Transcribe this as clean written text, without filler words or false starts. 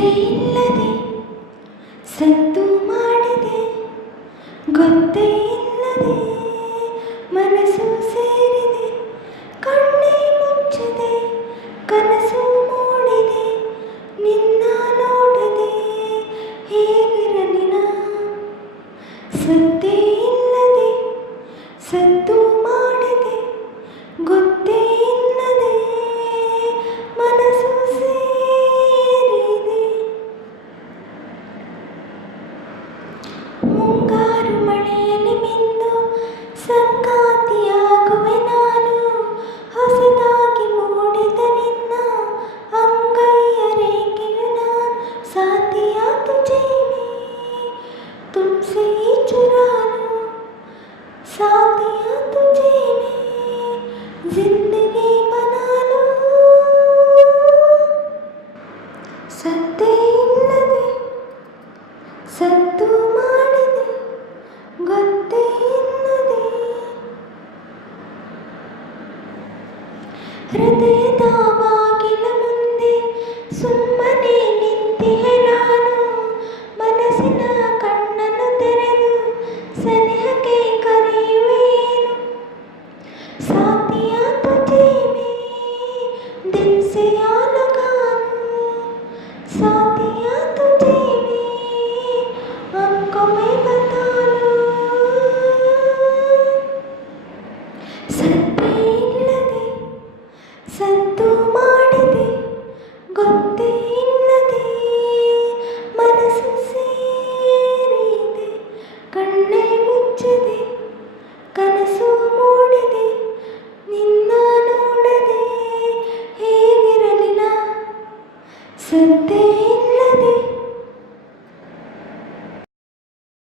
ಸದ್ದೇ ಇಲ್ಲದೆ ಸದ್ದು ಮಾಡಿದೆ, ಗೊತ್ತೇ ಇಲ್ಲದೆ ಮನಸ್ಸು ಸೇರಿದೆ, ಕಣ್ಣೇ ಮುಚ್ಚದೆ ಕನಸು ಮೂಡಿದೆ, ನಿನ್ನ ನೋಡದೆ ಹೇಗಿರಲಿ ನಾ. ಸದ್ದೇ ಇಲ್ಲದೆ ಸದ್ದು ಮಾಡಿದೆ, ಗೊತ್ತೇ ಇಲ್ಲದೆ ಮನಸ್ಸು ಸೇರಿದೆ. ಮುಂಗಾರು ಮಳೆಯಲ್ಲಿ ಮಿಂದು ಸಂಗಾತಿಯಾಗುವೆ ನಾನು, ಹೊಸದಾಗಿ ಮೂಡಿದ ನಿನ್ನ ಅಂಗೈಯ ರೇಖೆಯು ನಾನು. ಸಾಥಿಯಾ ತುझे में तुमसे ही चुरा लूं, साथिया तुझे में जिंदगी बना लूं. ಸದ್ದೇ ಇಲ್ಲದೆ ಸದ್ದು ಮಾಡಿದೆ, ಗೊತ್ತೇ ಇಲ್ಲದೆ ಹೃದಯದ ಬಾಗಿಲ ಮುಂದೆ ಸುಮ್ಮನೆ ನಿಂತಿಹೆ ನಾನು, ಮನಸ್ಸಿನ ಕಣ್ಣನ್ನು ತೆರೆದು ಸನಿಹಕ್ಕೆ ಕರೆಯುವೇನು. ಸಾಥಿಯಾ ತುझे में दिल से आ लगा लूं, साथिया तुझे में हमको मैं बता लूं. ಸದ್ದೇ ಇಲ್ಲದೆ ಸದ್ದು ಮಾಡಿದೆ, ಗೊತ್ತೇ ಇಲ್ಲದೆ ಮನಸ್ಸು ಸೇರಿದೆ, ಕಣ್ಣೇ ಮುಚ್ಚದೆ ಕನಸು ಮೂಡಿದೆ, ನಿನ್ನ ನೋಡದೆ ಹೇಗಿರಲಿ ನಾ. ಸದ್ದೇ ಇಲ್ಲ